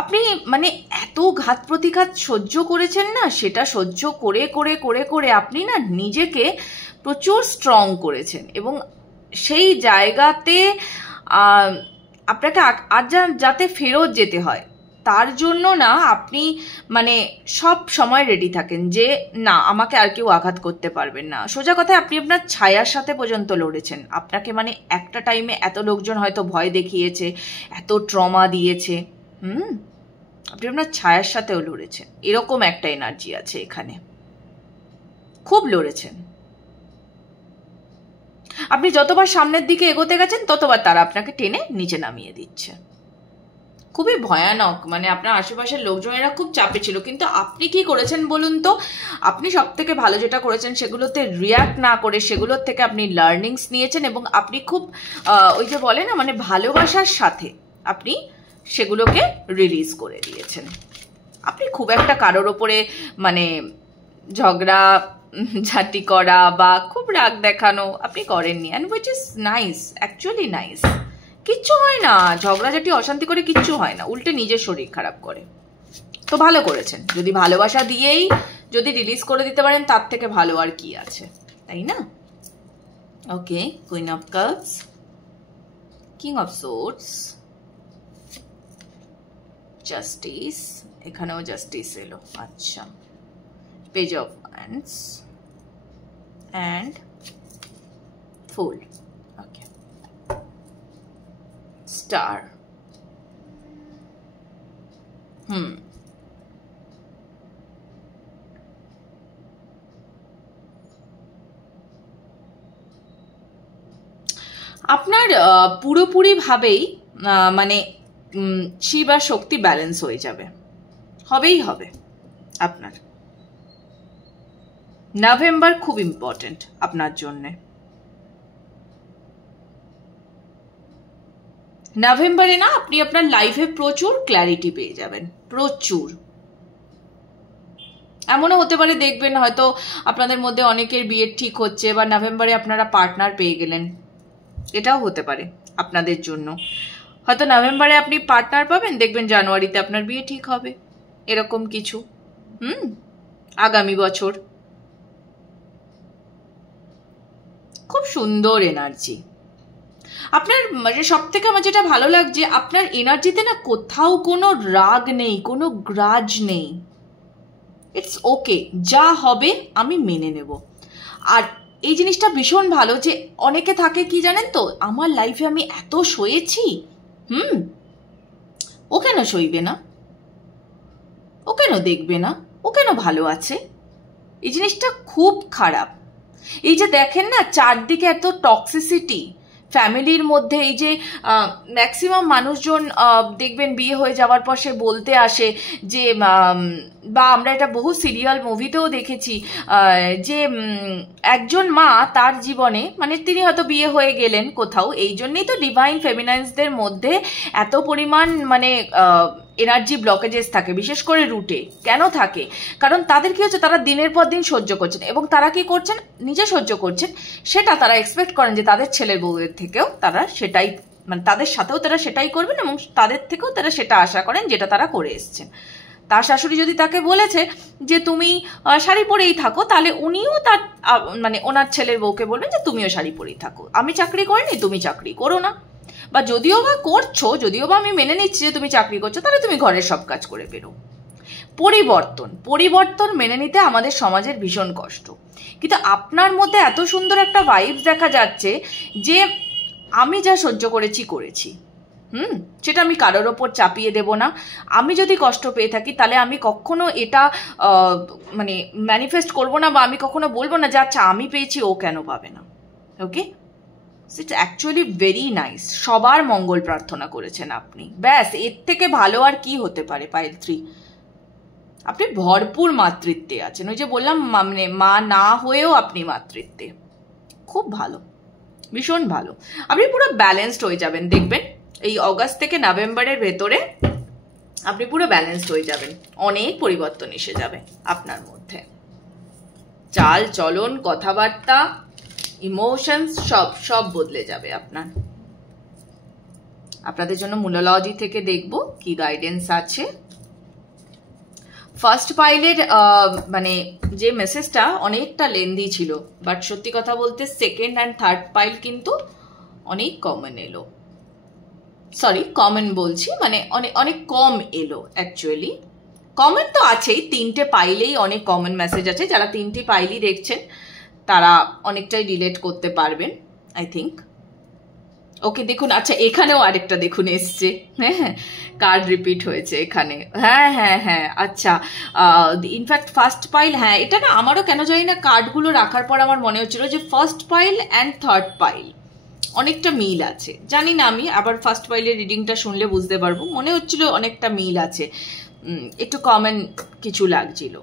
আপনি মানে এত ঘাত প্রতিঘাত সহ্য করেছেন না, সেটা সহ্য করে করে করে করে আপনি না নিজেকে প্রচুর স্ট্রং করেছেন, এবং সেই জায়গাতে আপনাকে আর যাতে ফেরত যেতে হয় তার জন্য না আপনি মানে সব সময় রেডি থাকেন যে না আমাকে আর কেউ আঘাত করতে পারবেন না। সোজা কথায় আপনি আপনার ছায়ার সাথে পর্যন্ত লড়েছেন। আপনাকে মানে একটা টাইমে এত লোকজন হয়তো ভয় দেখিয়েছে, এত ট্রমা দিয়েছে, আপনি আপনার ছায়ার সাথেও লড়েছেন। এরকম একটা এনার্জি আছে এখানে, খুব লড়েছেন। আপনি যতবার সামনের দিকে এগোতে গেছেন ততবার তারা আপনাকে টেনে নিচে নামিয়ে দিচ্ছে। খুবই ভয়ানক, মানে আপনার আশেপাশের লোকজনেরা খুব চাপে ছিল, কিন্তু আপনি কি করেছেন বলুন তো? আপনি সব থেকে ভালো যেটা করেছেন সেগুলোতে রিয়াক্ট না করে সেগুলোর থেকে আপনি লার্নিংস নিয়েছেন, এবং আপনি খুব ওই যে বলে না মানে ভালোবাসার সাথে আপনি সেগুলোকে রিলিজ করে দিয়েছেন। আপনি খুব একটা কারোর ওপরে মানে ঝগড়া ঝাঁটি করা বা খুব রাগ দেখানো আপনি করেননি, and which is nice, actually nice. কিচ্ছু হয় না, ঝগড়াঝাটি অশান্তি করে কিচ্ছু হয় না, উল্টে নিজের শরীর খারাপ করে। তো ভালো করেছেন, যদি ভালোবাসা দিয়েই যদি রিলিজ করে দিতে পারেন তার থেকে ভালো আর কি আছে, তাই না? Okay, queen of cups, king of swords, justice, এখানেও জাস্টিস এলো, আচ্ছা, page of wands and Fool. Okay, Star. আপনার পুরোপুরি ভাবেই মানে শিব আর শক্তি ব্যালেন্স হয়ে যাবে, হবেই হবে আপনার। নভেম্বর খুব ইম্পর্টেন্ট আপনার জন্যে। নভেম্বরে না আপনি আপনার লাইফে প্রচুর ক্ল্যারিটি পেয়ে যাবেন, প্রচুর। এমনও হতে পারে দেখবেন হয়তো আপনাদের মধ্যে অনেকের বিয়ে ঠিক হচ্ছে, বা নভেম্বরে আপনারা পার্টনার পেয়ে গেলেন, এটাও হতে পারে আপনাদের জন্য। হয়তো নভেম্বরে আপনি পার্টনার পাবেন, দেখবেন জানুয়ারিতে আপনার বিয়ে ঠিক হবে, এরকম কিছু। আগামী বছর খুব সুন্দর এনার্জি আপনার। মানে সব থেকে আমার যেটা ভালো লাগছে, আপনার এনার্জিতে না কোথাও কোনো রাগ নেই, কোনো গ্রাজ নেই। ইটস ওকে, যা হবে আমি মেনে নেব। আর এই জিনিসটা ভীষণ ভালো যে অনেকে থাকে কি জানেন তো, আমার লাইফে আমি এত সয়েছি, ও কেন সইবে না, ও কেন দেখবে না, ও কেন ভালো আছে। এই জিনিসটা খুব খারাপ। এই যে দেখেন না চারদিকে এত টক্সিসিটি ফ্যামিলির মধ্যে, এই যে ম্যাক্সিমাম মানুষজন দেখবেন বিয়ে হয়ে যাওয়ার পর সে বলতে আসে যে, বা আমরা এটা বহু সিরিয়াল মুভিতেও দেখেছি যে একজন মা তার জীবনে, মানে তিনি হয়তো বিয়ে হয়ে গেলেন কোথাও, এই জন্যই তো ডিভাইন ফেমিনাইন্সদের মধ্যে এত পরিমাণ মানে এনার্জি ব্লকেজেস থাকে, বিশেষ করে রুটে। কেন থাকে? কারণ তাদের কি হচ্ছে, তারা দিনের পর দিন সহ্য করছেন, এবং তারা কি করছেন, নিজে সহ্য করছেন, সেটা তারা এক্সপেক্ট করেন যে তাদের ছেলের বউয়ের থেকেও তারা সেটাই, মানে তাদের সাথেও তারা সেটাই করবেন, এবং তাদের থেকেও তারা সেটা আশা করেন যেটা তারা করে এসছেন। তার শাশুড়ি যদি তাকে বলেছে যে তুমি শাড়ি পরেই থাকো, তাহলে উনিও তার মানে ওনার ছেলের বউকে বলবেন যে তুমিও শাড়ি পরেই থাকো, আমি চাকরি করিনি, তুমি চাকরি করো না, বা যদিও বা করছো, যদিও বা আমি মেনে নিচ্ছি যে তুমি চাকরি করছো, তাহলে তুমি ঘরের সব কাজ করে বেরো। পরিবর্তন মেনে নিতে আমাদের সমাজের ভীষণ কষ্ট, কিন্তু আপনার মধ্যে এত সুন্দর একটা ভাইবস দেখা যাচ্ছে যে আমি যা সহ্য করেছি, সেটা আমি কারোর ওপর চাপিয়ে দেব না। আমি যদি কষ্ট পেয়ে থাকি তাহলে আমি কখনো এটা মানে ম্যানিফেস্ট করব না, বা আমি কখনো বলবো না যে আচ্ছা আমি পেয়েছি ও কেন পাবে না। ওকে, ইটস অ্যাকচুয়ালি ভেরি নাইস। সবার মঙ্গল প্রার্থনা করেছেন আপনি, ব্যাস এর থেকে ভালো আর কি হতে পারে। পাইল 3, আপনি ভরপুর মাতৃত্বে আছেন। ওই যে বললাম, মানে মা না হয়েও আপনি মাতৃত্বে, খুব ভালো, ভীষণ ভালো। আপনি পুরো ব্যালেন্সড হয়ে যাবেন, দেখবেন এই অগাস্ট থেকে নভেম্বরের ভেতরে আপনি পুরো ব্যালেন্সড হয়ে যাবেন, অনেক পরিবর্তন এসে যাবে আপনার মধ্যে। চাল চলন, কথাবার্তা, ইমোশনস সব বদলে যাবে আপনার। আপনাদের জন্য মূললজি থেকে দেখব কি গাইডেন্স আছে। ফার্স্ট পাইলের মানে যে মেসেজটা অনেকটা লেন্দি ছিল, বাট সত্যি কথা বলতে সেকেন্ড অ্যান্ড থার্ড পাইল কিন্তু অনেক কমন এলো। সরি, কমন বলছি, মানে অনেক কম এলো। অ্যাকচুয়ালি কমন তো আছেই, 3টে পাইলেই অনেক কমন মেসেজ আছে। যারা 3টে পাইলই দেখছেন তারা অনেকটাই রিলেট করতে পারবেন আই থিঙ্ক। ওকে, দেখুন, আচ্ছা এখানেও আরেকটা দেখুন এসছে, হ্যাঁ কার্ড রিপিট হয়েছে এখানে, হ্যাঁ আচ্ছা। ইনফ্যাক্ট ফার্স্ট পাইল, হ্যাঁ এটা না আমারও কেন জানি না কার্ডগুলো রাখার পর আমার মনে হচ্ছিল যে first pile and third pile অনেকটা মিল আছে। জানি না, আমি আবার ফার্স্ট পাইলের রিডিংটা শুনলে বুঝতে পারবো, মনে হচ্ছিল অনেকটা মিল আছে, একটু কমন কিছু লাগছিল।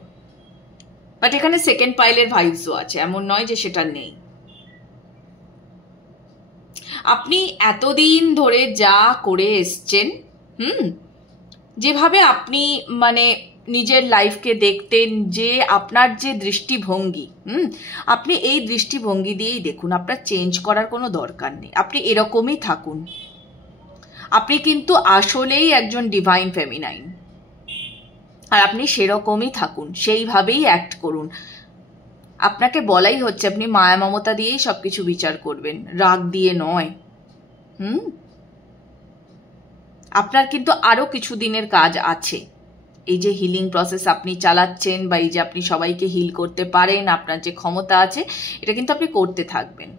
বাট এখানে সেকেন্ড পাইলের ভাইবসও আছে, এমন নয় যে সেটা নেই। আপনি এতদিন ধরে যা করে এসছেন, যেভাবে আপনি মানে নিজের লাইফকে দেখতেন, যে আপনার যে দৃষ্টিভঙ্গি, আপনি এই দৃষ্টিভঙ্গি দিয়েই দেখুন, আপনার চেঞ্জ করার কোনো দরকার নেই, আপনি এরকমই থাকুন। আপনি কিন্তু আসলেই একজন ডিভাইন ফেমিনাইন, আর আপনি সেরকমই থাকুন, সেইভাবেই অ্যাক্ট করুন। আপনাকে বলাই হচ্ছে আপনি মায়া মমতা দিয়েই সবকিছু বিচার করবেন, রাগ দিয়ে নয়। আপনার কিন্তু আরো কিছু দিনের কাজ আছে। এই যে হিলিং প্রসেস আপনি চালাচ্ছেন, বা এই যে আপনি সবাইকে হিল করতে পারেন, আপনার যে ক্ষমতা আছে, এটা কিন্তু আপনি করতে থাকবেন।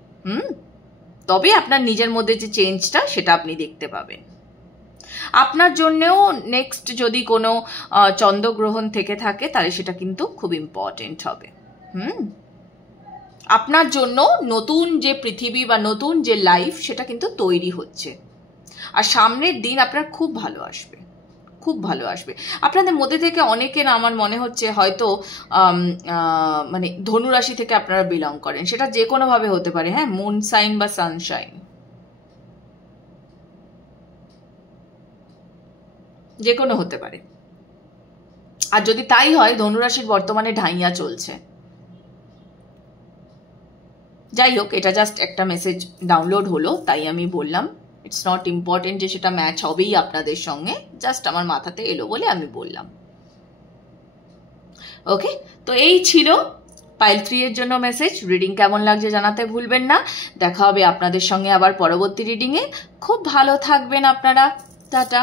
তবে আপনার নিজের মধ্যে যে চেঞ্জটা, সেটা আপনি দেখতে পাবেন। আপনার জন্যেও নেক্সট যদি কোনো চন্দ্রগ্রহণ থেকে থাকে, তাহলে সেটা কিন্তু খুব ইম্পর্টেন্ট হবে। আপনার জন্য নতুন যে পৃথিবী বা নতুন যে লাইফ, সেটা কিন্তু তৈরি হচ্ছে। আর সামনের দিন আপনার খুব ভালো আসবে, খুব ভালো আসবে। আপনাদের মধ্যে থেকে অনেকে না, আমার মনে হচ্ছে হয়তো মানে ধনুরাশি থেকে আপনারা বিলং করেন, সেটা যে কোনোভাবে হতে পারে। হ্যাঁ, মুন সাইন বা সানশাইন, যে কোনো হতে পারে। আর যদি তাই হয়, ধনুরাশির বর্তমানে ঢাইয়া চলছে। যাই হোক, এটা জাস্ট একটা মেসেজ ডাউনলোড হলো, তাই আমি বললাম। ইটস নট ইম্পর্টেন্ট যে সেটা ম্যাচ হবেই আপনাদের সঙ্গে, জাস্ট আমার মাথাতে এলো বলে আমি বললাম। ওকে, তো এই ছিল পাইল 3 এর জন্য মেসেজ। রিডিং কেমন লাগছে জানাতে ভুলবেন না। দেখা হবে আপনাদের সঙ্গে আবার পরবর্তী রিডিংয়ে। খুব ভালো থাকবেন আপনারা। টাটা।